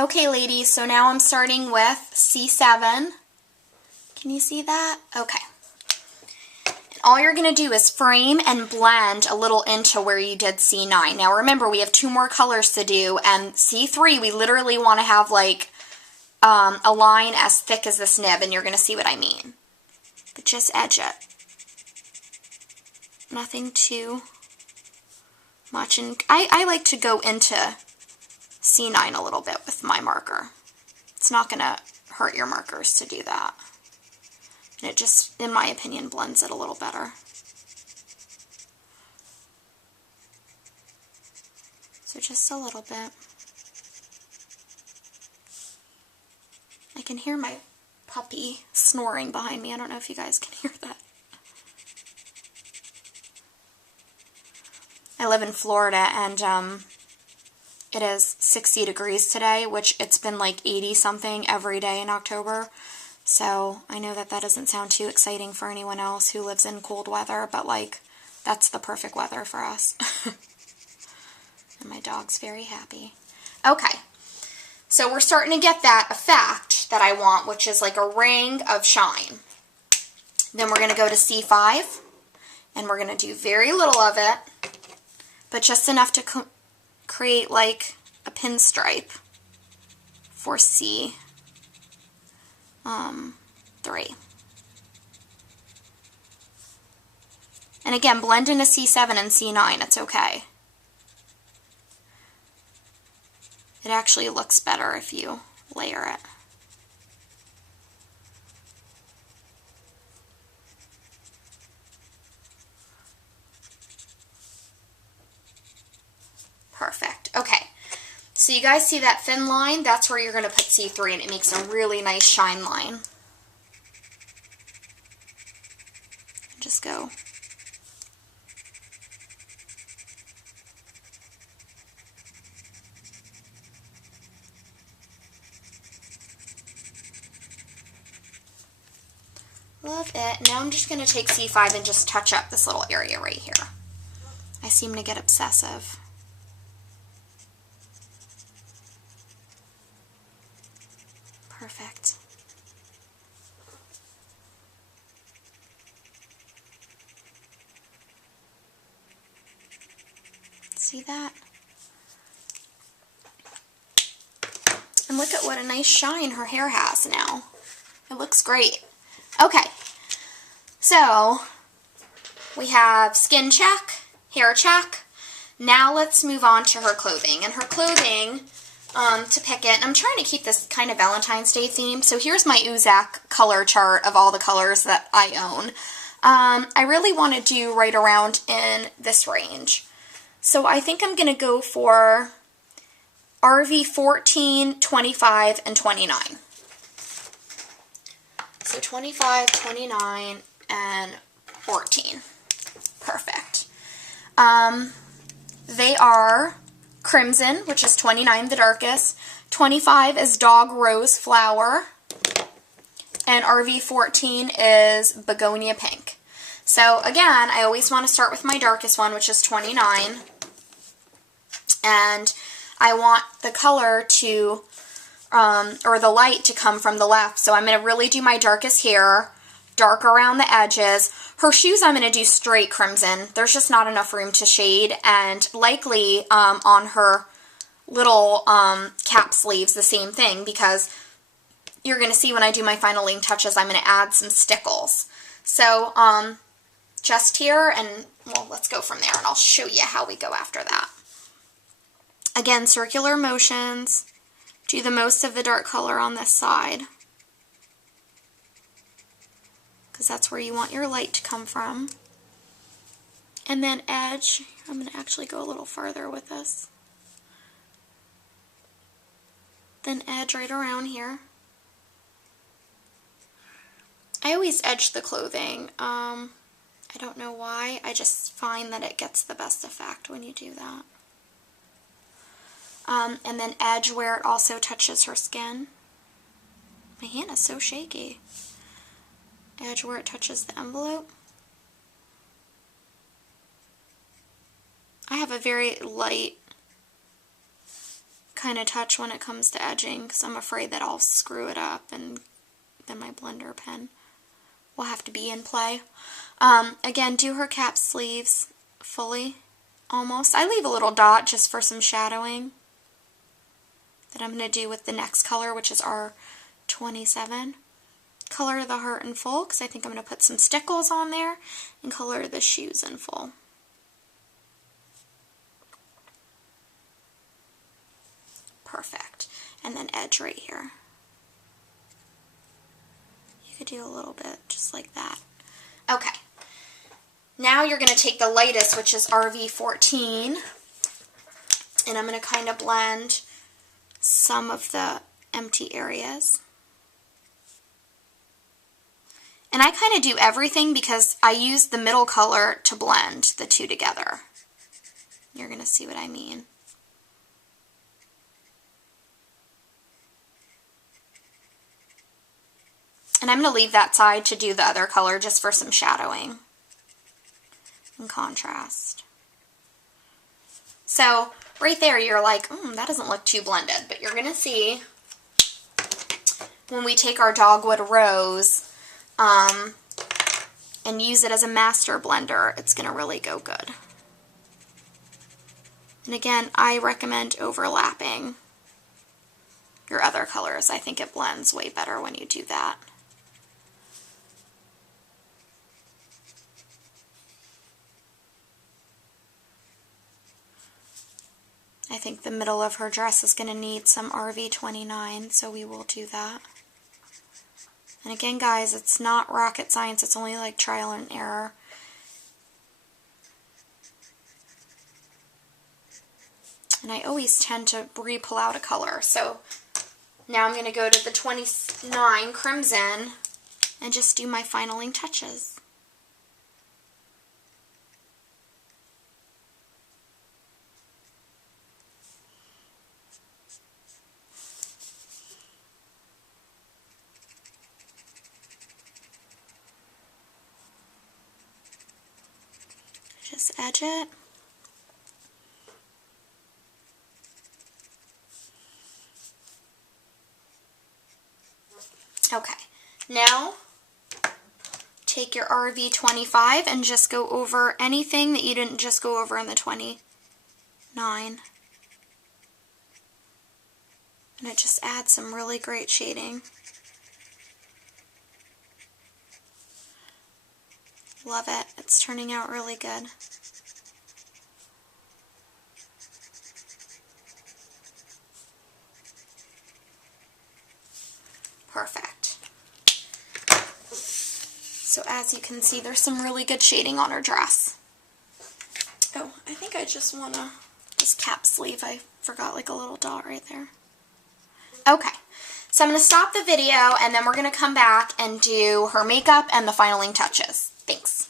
Okay, ladies, so now I'm starting with C7. Can you see that? Okay. All you're going to do is frame and blend a little into where you did C9. Now remember, we have 2 more colors to do, and C3 we literally want to have like a line as thick as this nib, and you're going to see what I mean. But just edge it. Nothing too much. And I like to go into C9 a little bit with my marker. It's not going to hurt your markers to do that. And it just, in my opinion, blends it a little better. So just a little bit. I can hear my puppy snoring behind me. I don't know if you guys can hear that. I live in Florida, and it is 60 degrees today, which it's been like 80-something every day in October. So I know that that doesn't sound too exciting for anyone else who lives in cold weather, but like, that's the perfect weather for us. And my dog's very happy. Okay, so we're starting to get that effect that I want, which is like a ring of shine. Then we're going to go to C5, and we're going to do very little of it, but just enough to create like a pinstripe for C3. And again, blend into C7 and C9, it's okay. It actually looks better if you layer it. Perfect. Okay. So you guys see that thin line? That's where you're going to put C3, and it makes a really nice shine line. Just go. Love it. Now I'm just going to take C5 and just touch up this little area right here. I seem to get obsessive. Perfect. See that? And look at what a nice shine her hair has now. It looks great. Okay, so we have skin check, hair check. Now let's move on to her clothing. And her clothing, to pick it, I'm trying to keep this kind of Valentine's Day theme. So here's my Uzak color chart of all the colors that I own. I really want to do right around in this range. So I think I'm going to go for RV 14, 25, and 29. So 25, 29, and 14. Perfect. They are Crimson, which is 29, the darkest. 25 is Dog Rose Flower. And RV 14 is Begonia Pink. So again, I always want to start with my darkest one, which is 29. And I want the color to, or the light to come from the left. So I'm going to really do my darkest here, dark around the edges. Her shoes I'm going to do straight crimson. There's just not enough room to shade. And likely on her little cap sleeves, the same thing, because you're going to see when I do my finaling touches, I'm going to add some stickles. So just here, and well, let's go from there, and I'll show you how we go after that. Again, circular motions. Do the most of the dark color on this side, because that's where you want your light to come from. And then edge. I'm going to actually go a little farther with this. Then edge right around here. I always edge the clothing. I don't know why. I just find that it gets the best effect when you do that. And then edge where it also touches her skin. My hand is so shaky. Edge where it touches the envelope. I have a very light kind of touch when it comes to edging because I'm afraid that I'll screw it up and then my blender pen will have to be in play. Again, do her cap sleeves fully, almost. I leave a little dot just for some shadowing that I'm going to do with the next color, which is our 27. Color the heart in full because I think I'm going to put some stickles on there, and color the shoes in full. Perfect. And then edge right here. You could do a little bit just like that. Okay. Now you're going to take the lightest, which is RV14, and I'm going to kind of blend some of the empty areas. And I kind of do everything because I use the middle color to blend the two together. You're going to see what I mean. And I'm going to leave that side to do the other color just for some shadowing and contrast. So right there you're like, that doesn't look too blended. But you're going to see when we take our Dogwood Rose and use it as a master blender, it's going to really go good. And again, I recommend overlapping your other colors. I think it blends way better when you do that. I think the middle of her dress is going to need some RV29, so we will do that. And again, guys, it's not rocket science. It's only like trial and error. And I always tend to re-pull out a color. So now I'm going to go to the 29 Crimson and just do my finaling touches. Just edge it. Okay, now take your RV25 and just go over anything that you didn't just go over in the 29. And it just adds some really great shading. Love it. It's turning out really good. Perfect. So as you can see, there's some really good shading on her dress. Oh, I think I just want to, this cap sleeve, I forgot like a little dot right there. Okay, so I'm going to stop the video and then we're going to come back and do her makeup and the finaling touches. Thanks.